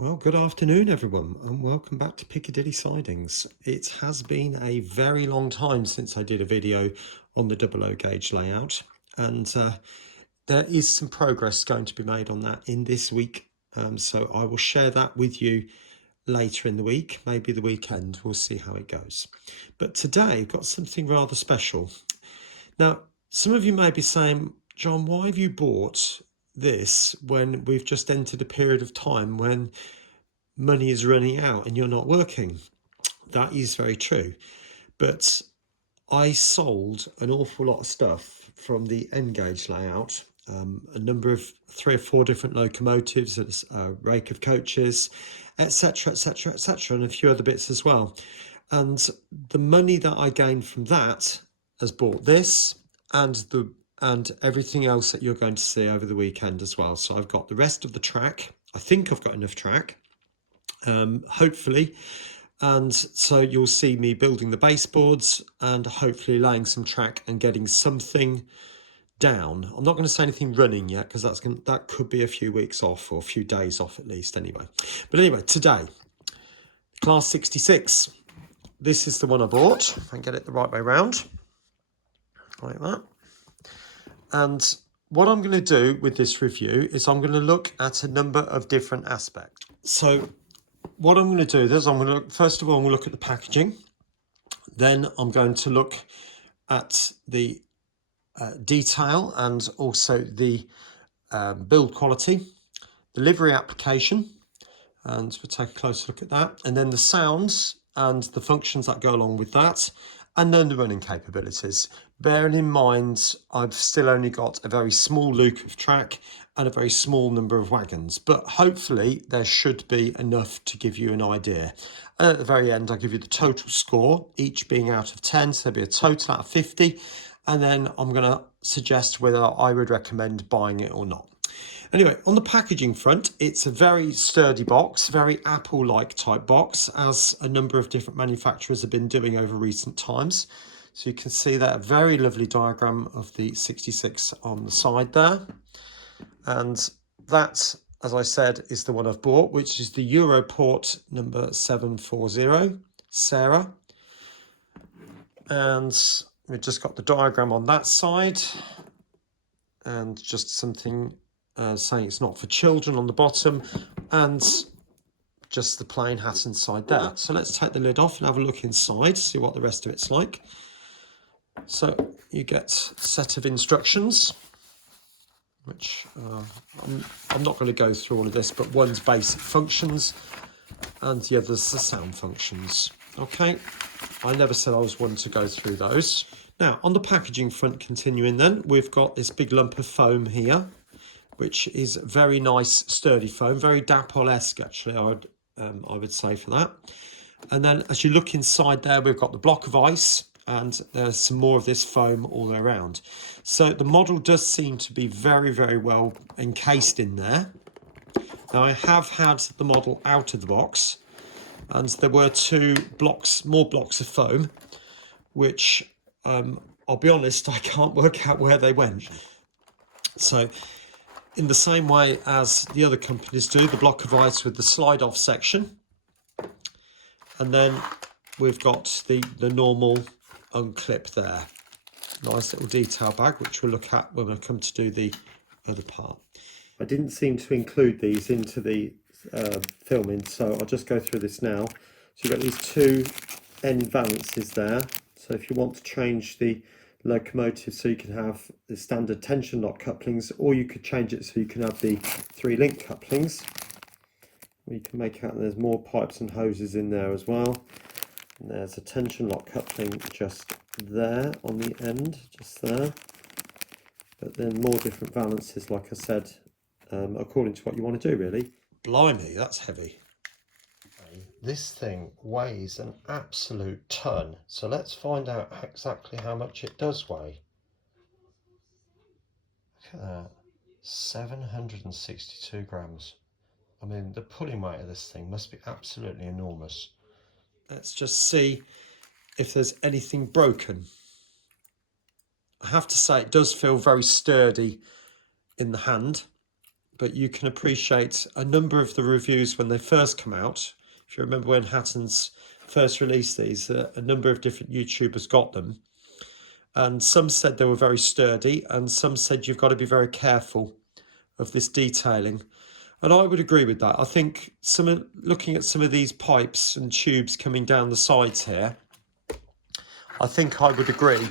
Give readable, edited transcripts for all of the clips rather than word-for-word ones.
Well, good afternoon, everyone, and welcome back to Piccadilly Sidings. It has been a very long time since I did a video on the 00 gauge layout, and there is some progress going to be made on that in this week. So I will share that with you later in the week, maybe the weekend. We'll see how it goes. But today I've got something rather special. Now, some of you may be saying, John, why have you bought this when we've just entered a period of time when money is running out and you're not working? That is very true. But I sold an awful lot of stuff from the N gauge layout, a number of 3 or 4 different locomotives, a rake of coaches, etc., etc., etc., and a few other bits as well. And the money that I gained from that has bought this and everything else that you're going to see over the weekend as well. So I've got the rest of the track. I think I've got enough track, hopefully. And so you'll see me building the baseboards and hopefully laying some track and getting something down. I'm not going to say anything running yet because that could be a few weeks off or a few days off at least anyway. But anyway, today, class 66. This is the one I bought. If I can get it the right way around, like that. And what I'm going to do with this review is I'm going to look at a number of different aspects. So what I'm going to do is I'm going to look, first of all, I'm going to look at the packaging. Then I'm going to look at the detail and also the build quality, the livery application, and we'll take a closer look at that. And then the sounds and the functions that go along with that. And then the running capabilities. Bearing in mind, I've still only got a very small loop of track and a very small number of wagons, but hopefully there should be enough to give you an idea. And at the very end, I'll give you the total score, each being out of 10, so there'll be a total out of 50. And then I'm going to suggest whether I would recommend buying it or not. Anyway, on the packaging front, it's a very sturdy box, very Apple-like type box, as a number of different manufacturers have been doing over recent times. So you can see that a very lovely diagram of the 66 on the side there. And that, as I said, is the one I've bought, which is the Europort number 740, Sarah. And we've just got the diagram on that side and just something saying it's not for children on the bottom, and just the plain hat inside there. So let's take the lid off and have a look inside, see what the rest of it's like. So you get a set of instructions, which I'm not going to go through all of this, but one's basic functions and the other's the sound functions. Okay, I never said I was one to go through those. Now, on the packaging front, continuing then, we've got this big lump of foam here, which is very nice, sturdy foam, very Dapol-esque actually, I would say for that. And then as you look inside there, we've got the block of ice, and there's some more of this foam all the way around. So the model does seem to be very, very well encased in there. Now I have had the model out of the box, and there were 2 blocks, more blocks of foam, which I'll be honest, I can't work out where they went. So in the same way as the other companies do, the block of ice with the slide off section. And then we've got the normal unclip there. Nice little detail bag, which we'll look at when I come to do the other part. I didn't seem to include these into the filming, so I'll just go through this now. So you've got these 2 end valances there. So if you want to change the locomotive so you can have the standard tension lock couplings, or you could change it so you can have the 3 link couplings. You can make out there's more pipes and hoses in there as well. And there's a tension lock coupling just there on the end, just there. But then more different valances, like I said, according to what you want to do really. Blimey, that's heavy. This thing weighs an absolute ton, so let's find out exactly how much it does weigh. Look at that, 762 grams. I mean, the pulling weight of this thing must be absolutely enormous. Let's just see if there's anything broken. I have to say it does feel very sturdy in the hand, but you can appreciate a number of the reviews when they first come out. If you remember when Hattons first released these, a number of different YouTubers got them. And some said they were very sturdy, and some said you've got to be very careful of this detailing. And I would agree with that. I think looking at some of these pipes and tubes coming down the sides here, I think I would agree.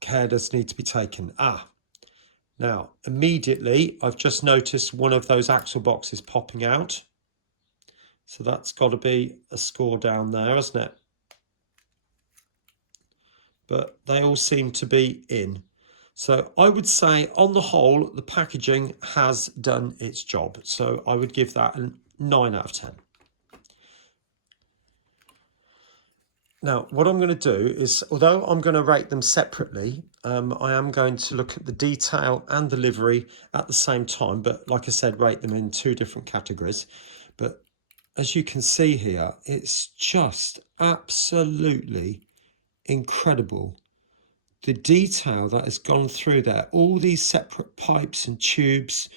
Care does need to be taken. Now, immediately, I've just noticed one of those axle boxes popping out. So that's got to be a score down there, hasn't it? But they all seem to be in. So I would say, on the whole, the packaging has done its job. So I would give that a 9 out of 10. Now, what I'm going to do is, although I'm going to rate them separately, I am going to look at the detail and the livery at the same time. But like I said, rate them in 2 different categories. But as you can see here, it's just absolutely incredible. The detail that has gone through there, all these separate pipes and tubes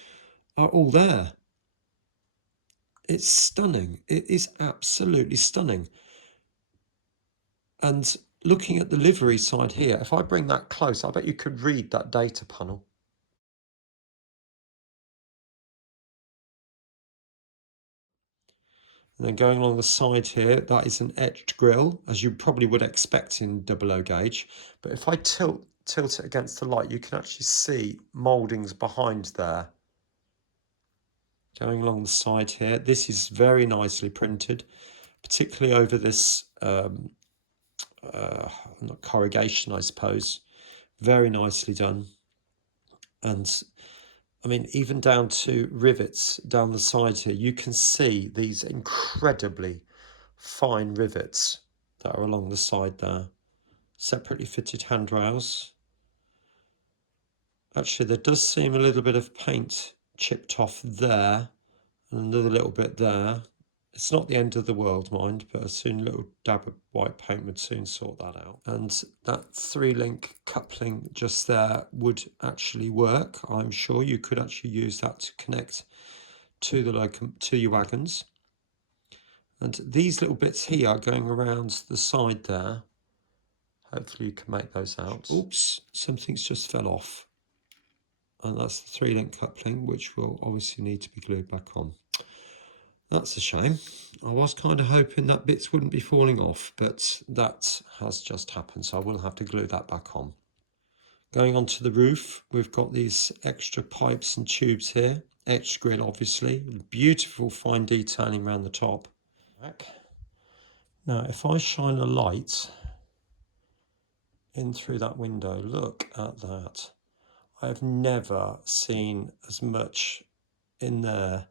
are all there. It's stunning. It is absolutely stunning. And looking at the livery side here, if I bring that close, I bet you could read that data panel. And then going along the side here, that is an etched grille, as you probably would expect in 00 gauge. But if I tilt it against the light, you can actually see mouldings behind there. Going along the side here, this is very nicely printed, particularly over this corrugation, I suppose. Very nicely done. And I mean, even down to rivets down the side here, you can see these incredibly fine rivets that are along the side there. Separately fitted handrails. Actually, there does seem a little bit of paint chipped off there, and another little bit there. It's not the end of the world, mind, but a little dab of white paint would soon sort that out. And that 3-link coupling just there would actually work. I'm sure you could actually use that to connect to your wagons. And these little bits here going around the side there, hopefully you can make those out. Oops, something's just fell off. And that's the 3-link coupling, which will obviously need to be glued back on. That's a shame. I was kind of hoping that bits wouldn't be falling off, but that has just happened, so I will have to glue that back on. Going onto the roof, we've got these extra pipes and tubes here. Etched grill, obviously. Beautiful fine detailing around the top. Now, if I shine a light in through that window, look at that. I have never seen as much in there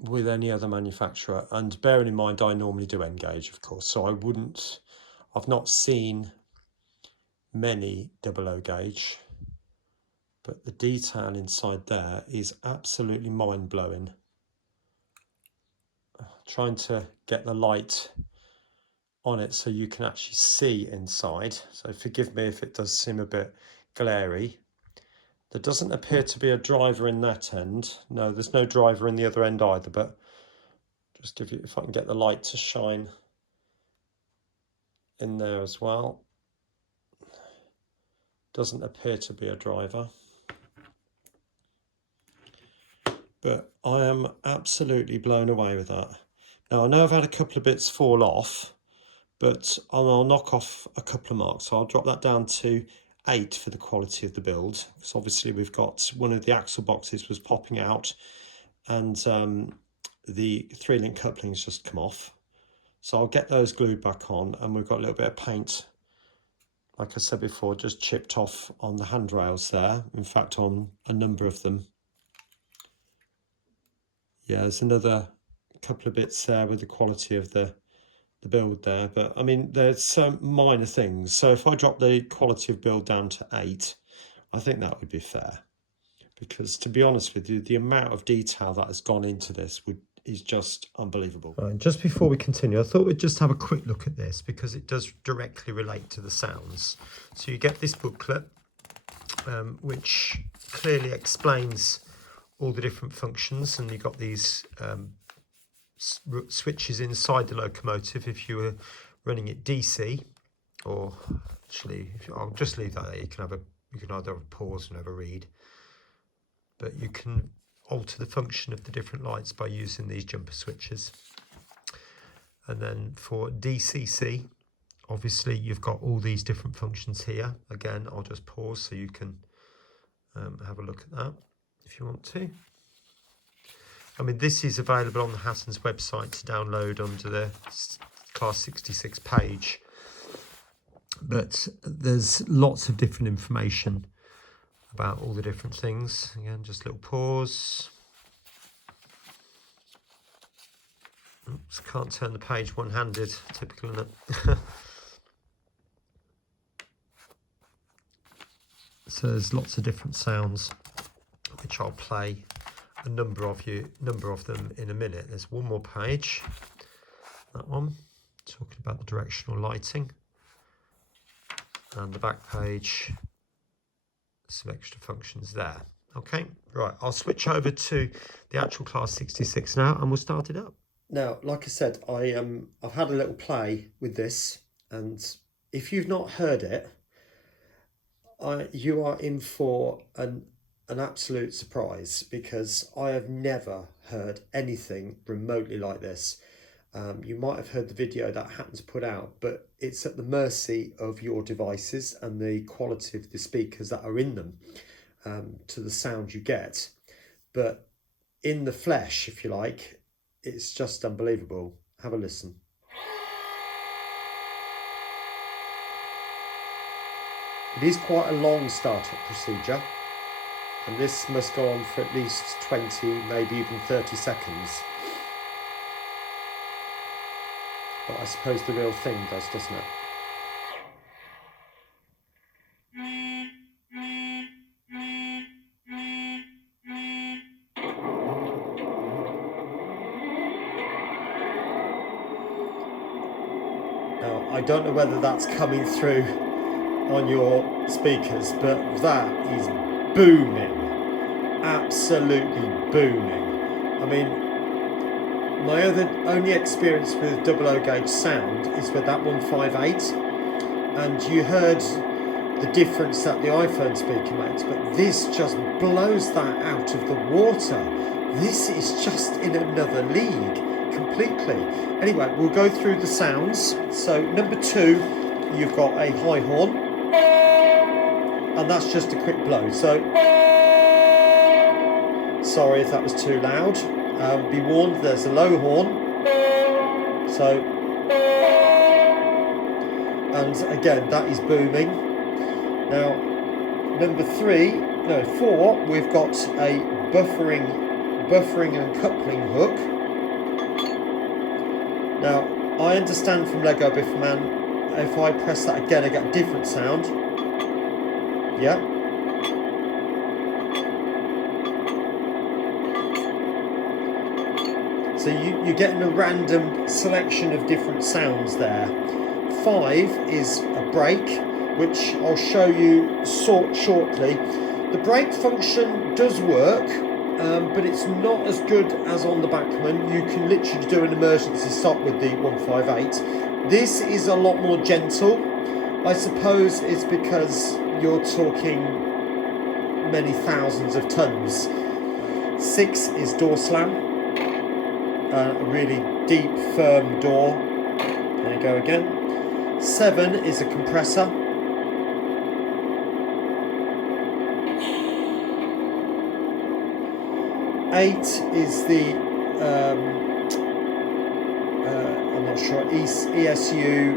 with any other manufacturer, and bearing in mind I normally do N-gauge, of course, so I've not seen many 00 gauge, but the detail inside there is absolutely mind-blowing. Trying to get the light on it so you can actually see inside, so forgive me if it does seem a bit glary. There doesn't appear to be a driver in that end. No, there's no driver in the other end either, but just if I can get the light to shine in there as well. Doesn't appear to be a driver. But I am absolutely blown away with that. Now, I know I've had a couple of bits fall off, but I'll knock off a couple of marks. So I'll drop that down to 8 for the quality of the build, because obviously we've got one of the axle boxes was popping out, and the 3-link coupling's just come off. So I'll get those glued back on, and we've got a little bit of paint, like I said before, just chipped off on the handrails there. In fact, on a number of them. Yeah, there's another couple of bits there with the quality of the build there, but I mean, there's some minor things. So if I drop the quality of build down to 8, I think that would be fair, because to be honest with you, the amount of detail that has gone into this is just unbelievable. Right, just before we continue, I thought we'd just have a quick look at this, because it does directly relate to the sounds. So you get this booklet, which clearly explains all the different functions, and you've got these switches inside the locomotive if you were running it DC, or actually, I'll just leave that there. You can either have a pause and have a read, but you can alter the function of the different lights by using these jumper switches. And then for DCC, obviously you've got all these different functions here. Again, I'll just pause so you can have a look at that if you want to. I mean, this is available on the HATTONS website to download under the Class 66 page, but there's lots of different information about all the different things. Again, just a little pause. Oops, can't turn the page one-handed, typical, isn't it? So there's lots of different sounds, which I'll play a number of them in a minute. There's one more page, that one, talking about the directional lighting, and the back page, some extra functions there. Okay, right, I'll switch over to the actual Class 66 now, and we'll start it up. Now, like I said, I've had a little play with this, and if you've not heard it, you are in for an absolute surprise, because I have never heard anything remotely like this. You might have heard the video that HATTONS put out, but it's at the mercy of your devices and the quality of the speakers that are in them, to the sound you get. But in the flesh, if you like, it's just unbelievable. Have a listen. It is quite a long startup procedure, and this must go on for at least 20, maybe even 30 seconds. But I suppose the real thing does, doesn't it? Now, I don't know whether that's coming through on your speakers, but that is booming, absolutely booming. I mean, my only experience with double O gauge sound is with that 158, and you heard the difference that the iPhone speaker makes, but this just blows that out of the water. This is just in another league completely. Anyway, we'll go through the sounds. So number 2, you've got a high horn, and that's just a quick blow. So sorry if that was too loud. Be warned, there's a low horn. So, and again, that is booming. Now, number 4, we've got a buffering and coupling hook. Now, I understand from Lego Bifferman, if I press that again, I get a different sound. Yeah. So you're getting a random selection of different sounds there. 5 is a brake, which I'll show you shortly. The brake function does work, but it's not as good as on the Bachmann. You can literally do an emergency stop with the 158. This is a lot more gentle. I suppose it's because you're talking many thousands of tons. 6 is door slam. A really deep, firm door. There you go again. 7 is a compressor. 8 is the I'm not sure, ESU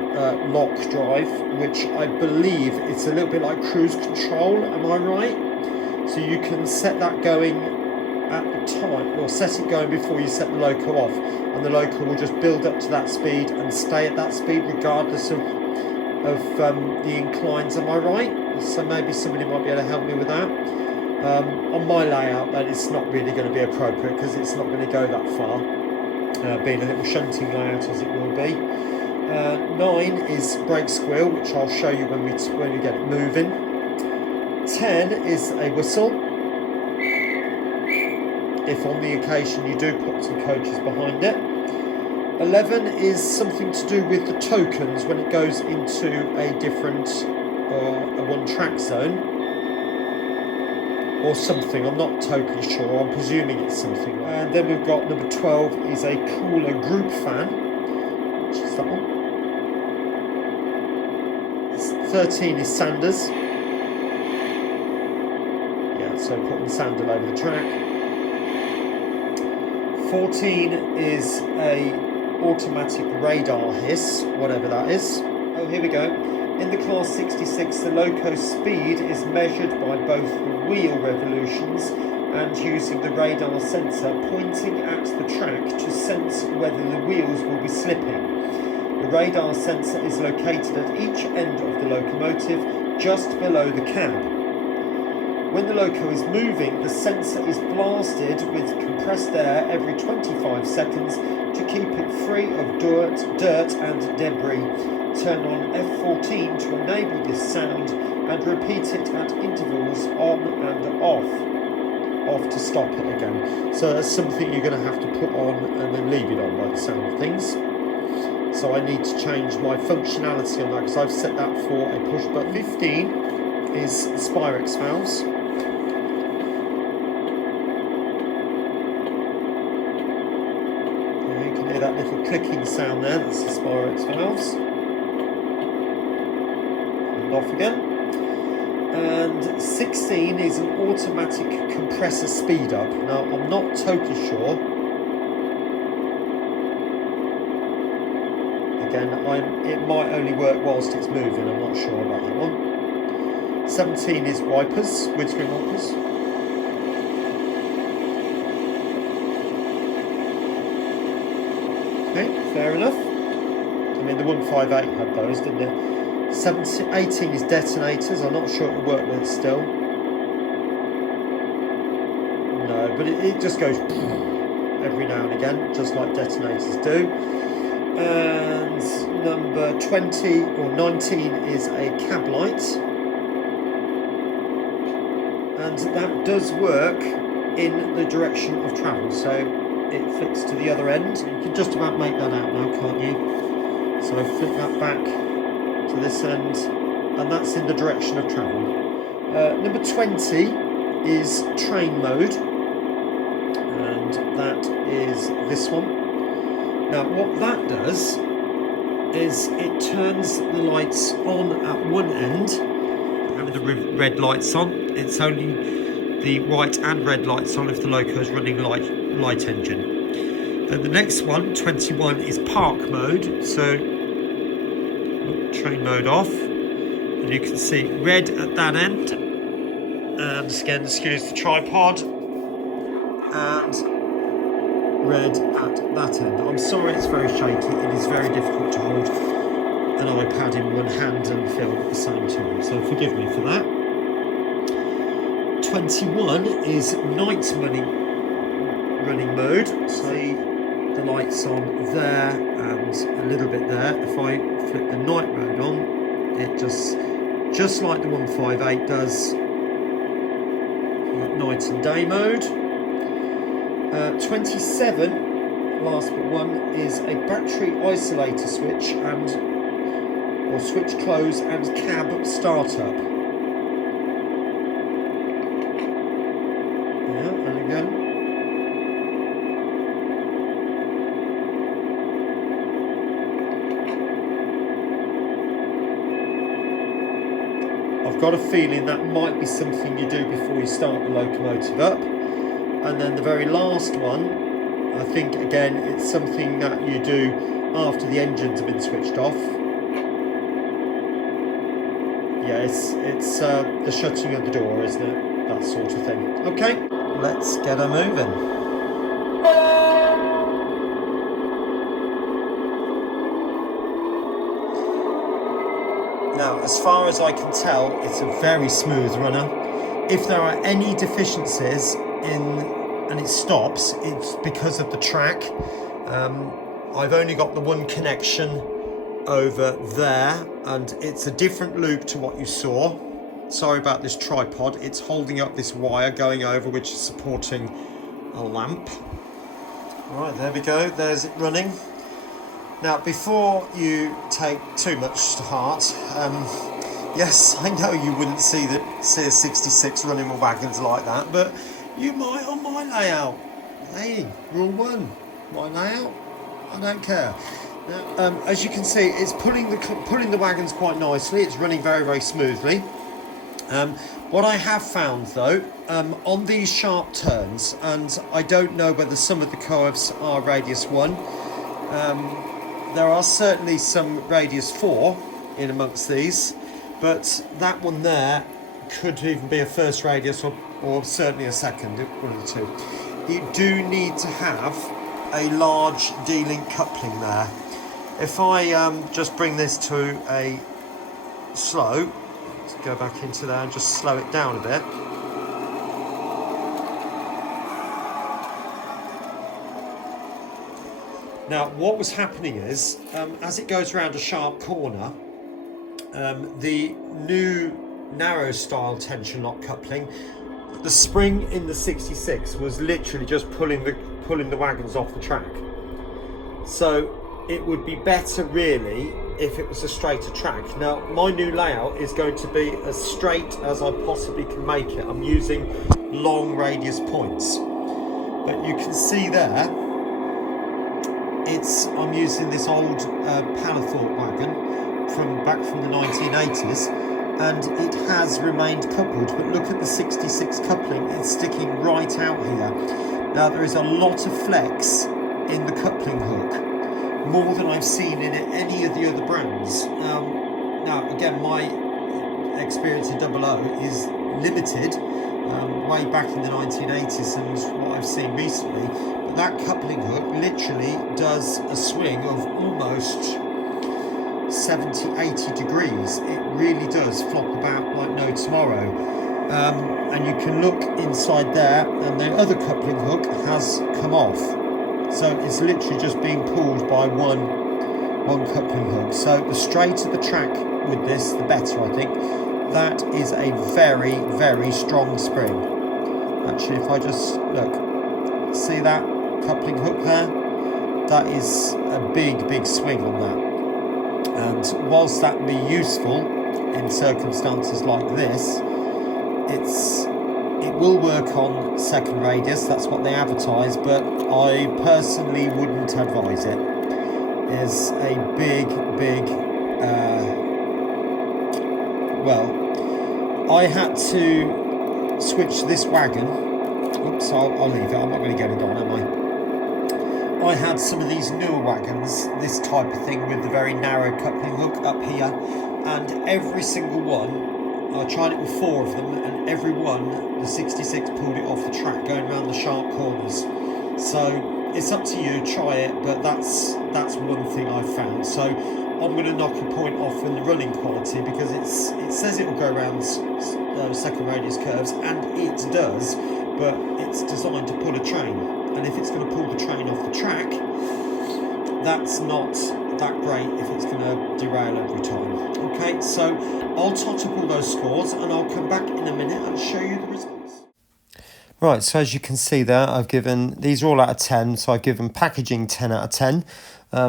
lock drive, which I believe it's a little bit like cruise control. Am I right? So you can set that going at the time, or set it going before you set the loco off, and the loco will just build up to that speed and stay at that speed regardless of the inclines. Am I right? So maybe somebody might be able to help me with that. On my layout, that is not really going to be appropriate because it's not going to go that far, being a little shunting layout as it will be. 9 is brake squeal, which I'll show you when we get it moving. 10 is a whistle. if on the occasion you do put some coaches behind it. 11 is something to do with the tokens when it goes into a different a one track zone or something. I'm not totally sure, I'm presuming it's something. And then we've got number 12 is a cooler group fan, which is that one. 13 is Sanders. Yeah, so putting Sandal over the track. 14 is a automatic radar hiss, whatever that is. Oh, here we go. In the class 66, the loco speed is measured by both the wheel revolutions and using the radar sensor pointing at the track to sense whether the wheels will be slipping. The radar sensor is located at each end of the locomotive, just below the cab. When the loco is moving, the sensor is blasted with compressed air every 25 seconds to keep it free of dirt and debris. Turn on F14 to enable this sound and repeat it at intervals on and off. Off to stop it again. So that's something you're going to have to put on and then leave it on by the sound of things. So I need to change my functionality on that because I've set that for a push button. 15 is the Spyrex valves. You can hear that little clicking sound there, that's the Spyrex valves. And off again. And 16 is an automatic compressor speed up. Now I'm not totally sure. Again, it might only work whilst it's moving, I'm not sure about that one. 17 is wipers, windscreen wipers. Okay, fair enough. I mean, the 158 had those, didn't it? 18 is detonators, I'm not sure it'll work with it still. No, but it just goes every now and again, just like detonators do. And number 20 or 19 is a cab light, and that does work in the direction of travel, so it flicks to the other end. You can just about make that out now, can't you? So flick that back to this end, and that's in the direction of travel. Number 20 is train mode, and that is this one. Now what that does is it turns the lights on at one end, and the red lights on. It's only the white and red lights on if the loco is running light engine. Then the next one, 21, is park mode. So train mode off, and you can see red at that end, and again excuse the tripod, and red at that end. I'm sorry it's very shaky, it is very difficult to hold an iPad in one hand and film at the same time, so forgive me for that. 21 is night running mode, so the lights on there and a little bit there. If I flip the night mode on, it just like the 158 does, night and day mode. 27, last but one, is a battery isolator switch or switch close and cab startup. Yeah, and again. I've got a feeling that might be something you do before you start the locomotive up. And then the very last one, I think again it's something that you do after the engines have been switched off. Yeah, it's the shutting of the door, isn't it? That sort of thing. Okay, let's get her moving. Now, as far as I can tell, it's a very smooth runner. If there are any deficiencies and it stops, it's because of the track. I've only got the one connection over there, and it's a different loop to what you saw. Sorry about this tripod, it's holding up this wire going over, which is supporting a lamp. Right, there we go, there's it running. Now, before you take too much to heart, yes, I know you wouldn't see a 66 running with wagons like that, but you might on my layout. Hey, rule one, my layout, I don't care. Now, as you can see, it's pulling the wagons quite nicely. It's running very, very smoothly. What I have found though, on these sharp turns, and I don't know whether some of the curves are radius 1, there are certainly some radius 4 in amongst these, but that one there could even be a first radius or certainly a second, one of the two. You do need to have a large D-link coupling there. If I just bring this to a slow, let's go back into there and just slow it down a bit. Now, what was happening is, as it goes around a sharp corner, the new narrow style tension lock coupling, the spring in the 66 was literally just pulling the wagons off the track. So it would be better really if it was a straighter track. Now, my new layout is going to be as straight as I possibly can make it. I'm using long radius points, but you can see there, I'm using this old Palathorpe wagon back from the 1980s, and it has remained coupled, but look at the 66 coupling, it's sticking right out here. Now, there is a lot of flex in the coupling hook, more than I've seen in any of the other brands. Now, again, my experience of 00 is limited, way back in the 1980s and what I've seen recently, but that coupling hook literally does a swing of almost 70-80 degrees. It really does flop about like no tomorrow. And you can look inside there, and the other coupling hook has come off, so it's literally just being pulled by one coupling hook. So the straighter the track with this, the better, I think. That is a very, very strong spring. Actually, if I just look, see that coupling hook there? That is a big swing on that. And whilst that be useful in circumstances like this, it will work on second radius, that's what they advertise, but I personally wouldn't advise it. There's a big well, I had to switch this wagon. Oops, I'll leave it, I'm not going to get it on, am I? I had some of these newer wagons, this type of thing with the very narrow coupling hook up here, and every single one, I tried it with 4 of them, and every one, the 66 pulled it off the track going around the sharp corners. So it's up to you, try it, but that's one thing I've found. So I'm going to knock a point off in the running quality, because it says it will go around second radius curves, and it does, but it's designed to pull a train, and if it's going to pull the train off the track, that's not that great if it's going to derail every time. Okay, so I'll tot up all those scores, and I'll come back in a minute and show you the results. Right, so as you can see there, I've given, these are all out of 10, so I've given packaging 10 out of 10.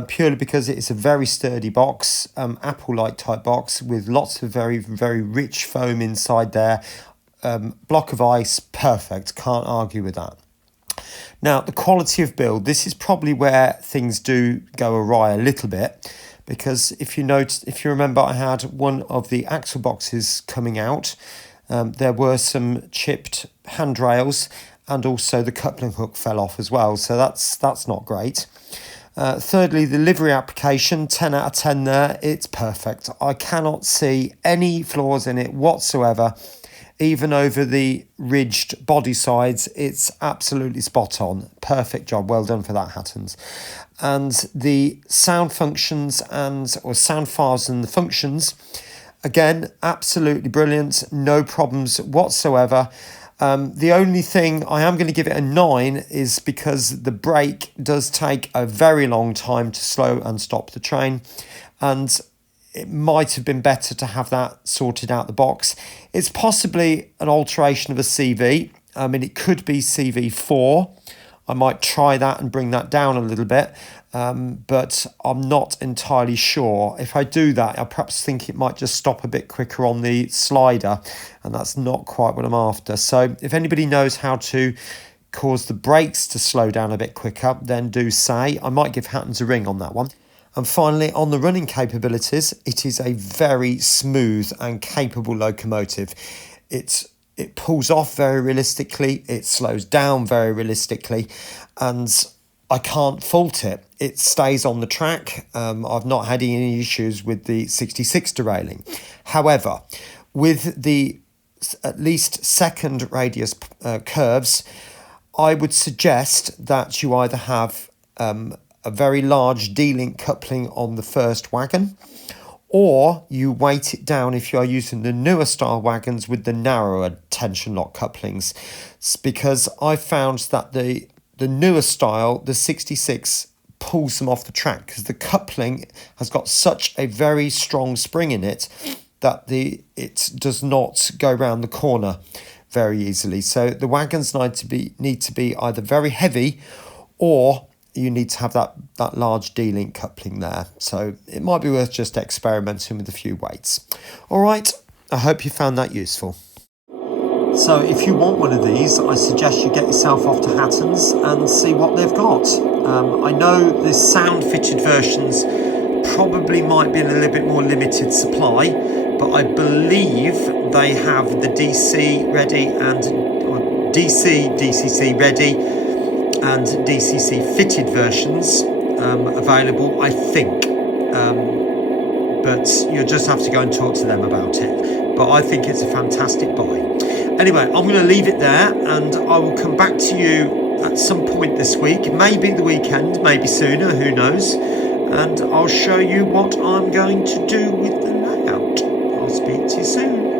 Purely because it's a very sturdy box, Apple-like type box with lots of very, very rich foam inside there. Block of ice, perfect, can't argue with that. Now, the quality of build, this is probably where things do go awry a little bit, because if you remember, I had one of the axle boxes coming out. There were some chipped handrails, and also the coupling hook fell off as well, so that's not great. Thirdly, the livery application, 10 out of 10 there, it's perfect. I cannot see any flaws in it whatsoever. Even over the ridged body sides, it's absolutely spot on. Perfect job, well done for that, Hattons. And the sound functions or sound files and the functions, again, absolutely brilliant, no problems whatsoever. The only thing I am going to give it a 9 is because the brake does take a very long time to slow and stop the train, and it might have been better to have that sorted out the box. It's possibly an alteration of a CV. I mean, it could be CV4, I might try that and bring that down a little bit, but I'm not entirely sure. If I do that, I perhaps think it might just stop a bit quicker on the slider, and that's not quite what I'm after. So if anybody knows how to cause the brakes to slow down a bit quicker, then do say. I might give Hattons a ring on that one. And finally, on the running capabilities, it is a very smooth and capable locomotive. It pulls off very realistically, it slows down very realistically, and I can't fault it. It stays on the track. I've not had any issues with the 66 derailing. However, with the at least second radius curves, I would suggest that you either have a very large D-link coupling on the first wagon, or you weight it down if you are using the newer style wagons with the narrower tension lock couplings. It's because I found that the newer style, the 66, pulls them off the track because the coupling has got such a very strong spring in it that it does not go round the corner very easily. So the wagons need to be either very heavy, or you need to have that large D-link coupling there. So it might be worth just experimenting with a few weights. All right, I hope you found that useful. So if you want one of these, I suggest you get yourself off to Hattons and see what they've got. I know the sound fitted versions probably might be in a little bit more limited supply, but I believe they have the DC ready and DCC ready and DCC fitted versions available, I think. But you'll just have to go and talk to them about it. But I think it's a fantastic buy. Anyway, I'm going to leave it there, and I will come back to you at some point this week, maybe the weekend, maybe sooner, who knows. And I'll show you what I'm going to do with the layout. I'll speak to you soon.